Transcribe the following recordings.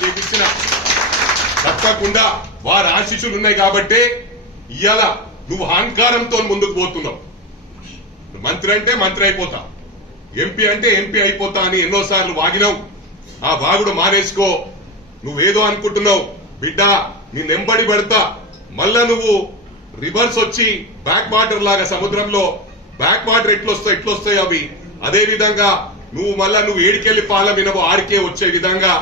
చేపించిన తప్పకుండా వారి ఆశీస్సులు ఉన్నాయి కాబట్టి ఇవాళ నువ్వు అహంకారంతో ముందుకు పోతున్నావు. మంత్రి అంటే మంత్రి అయిపోతా. ఎంపీ అంటే ఎంపీ అయిపోతా అని ఎన్నోసార్లు వాగినావు. ఆ వాగుడు మానేసుకో. నువ్వేదో అనుకుంటున్నావు. బిడ్డ నీ నెంబడి పెడతా. మళ్ళా నువ్వు రివర్స్ వచ్చి బ్యాక్ వాటర్ లాగా సముద్రంలో బ్యాక్ వాటర్ ఎట్లొస్తాయి ఎట్లొస్తాయి అవి? అదే విధంగా నువ్వు మళ్ళా నువ్వు ఏడికెళ్ళి పాల వినవు ఆడికే వచ్చే విధంగా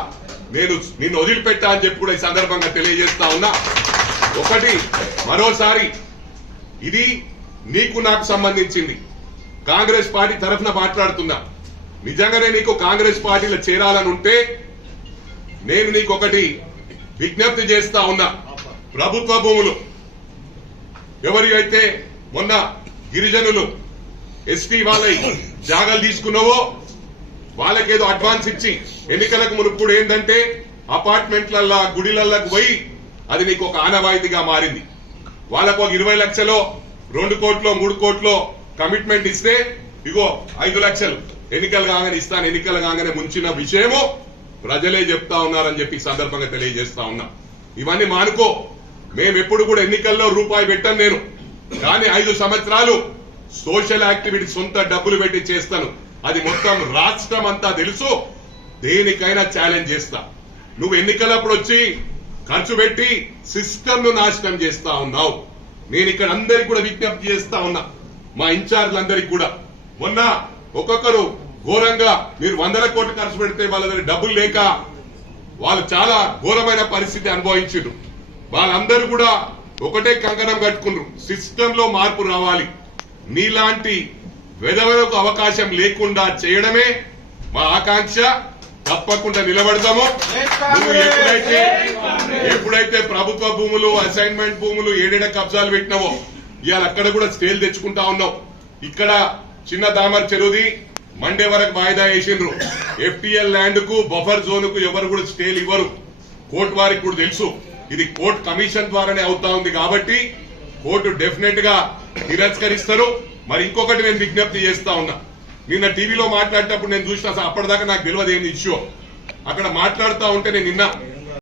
నేను నిన్ను వదిలిపెట్టా అని చెప్పి కూడా ఈ సందర్భంగా తెలియజేస్తా ఉన్నా. ఒకటి మరోసారి ఇది నీకు నాకు సంబంధించింది. కాంగ్రెస్ పార్టీ తరఫున మాట్లాడుతున్నా. నిజంగానే నీకు కాంగ్రెస్ పార్టీలో చేరాలని ఉంటే నేను నీకు ఒకటి విజ్ఞప్తి చేస్తా ఉన్నా. ప్రభుత్వ భూములు. ఎవరి అయితే మొన్న గిరిజనులు ఎస్టీ వాళ్ళై జాగాలు తీసుకున్నావో వాళ్ళకేదో అడ్వాన్స్ ఇచ్చి ఎన్నికలకు మునుపుడు ఏంటంటే అపార్ట్మెంట్లల్లా గుడిలల్లకు పోయి అది నీకు ఒక ఆనవాయితీగా మారింది. వాళ్ళకు ఒక ఇరవై లక్షలో రెండు కోట్లో మూడు కోట్లో కమిట్మెంట్ ఇస్తే ఇగో ఐదు లక్షలు. ఎన్నికలు కాగానే ఇస్తాను ఎన్నికలు కాగానే ముంచిన విషయము ప్రజలే చెప్తా ఉన్నారని చెప్పి సందర్భంగా తెలియజేస్తా ఉన్నా. ఇవన్నీ మానుకో. మేము ఎప్పుడు కూడా ఎన్నికల్లో రూపాయి పెట్టాను నేను. కానీ ఐదు సంవత్సరాలు సోషల్ యాక్టివిటీ సొంత డబ్బులు పెట్టి చేస్తాను. అది మొత్తం రాష్ట్రం అంతా తెలుసు. దేనికైనా ఛాలెంజ్ చేస్తా. నువ్వు ఎన్నికలప్పుడు వచ్చి ఖర్చు పెట్టి సిస్టమ్ను నాశనం చేస్తా ఉన్నావు. నేను ఇక్కడ అందరికి కూడా విజ్ఞప్తి చేస్తా ఉన్నా. మా ఇన్ఛార్జ్లందరికి కూడా. మొన్న ఒక్కొక్కరు ఘోరంగా మీరు వందల కోట్లు ఖర్చు పెడితే వాళ్ళ దగ్గర డబ్బులు లేక వాళ్ళు చాలా ఘోరమైన పరిస్థితి అనుభవించారు వాళ్ళందరూ కూడా ఒకటే కంకణం కట్టుకున్నారు సిస్టమ్లో మార్పు రావాలి. నీలాంటి వెదవలకు అవకాశం లేకుండా చేయడమే మా ఆకాంక్ష. తప్పకుండా నిలబడతాము ఎప్పుడైతే ఎప్పుడైతే ప్రభుత్వ భూములు అసైన్మెంట్ భూములు ఏడేడ కబ్జాలు పెట్టినావో ఇవాళ అక్కడ కూడా స్టేలు తెచ్చుకుంటా ఉన్నావు. ఇక్కడ చిన్న దామర్ చెరువుది మండే వరకు వాయిదా వేసిండ్రు. ఎఫ్టీఎల్ ల్యాండ్కు బఫర్ జోన్కు ఎవరు కూడా స్టేలు ఇవ్వరు. కోర్టు వారికి కూడా తెలుసు. ఇది కోర్టు కమిషన్ ద్వారానే అవుతా ఉంది కాబట్టి కోర్టు డెఫినెట్గా తిరస్కరిస్తారు. మరి ఇంకొకటి నేను విజ్ఞప్తి చేస్తా ఉన్నా. నిన్న టీవీలో మాట్లాడేటప్పుడు నేను చూసిన అప్పటిదాకా నాకు తెలియదు ఏంది ఇష్యూ. అక్కడ మాట్లాడుతూ ఉంటే నేను నిన్న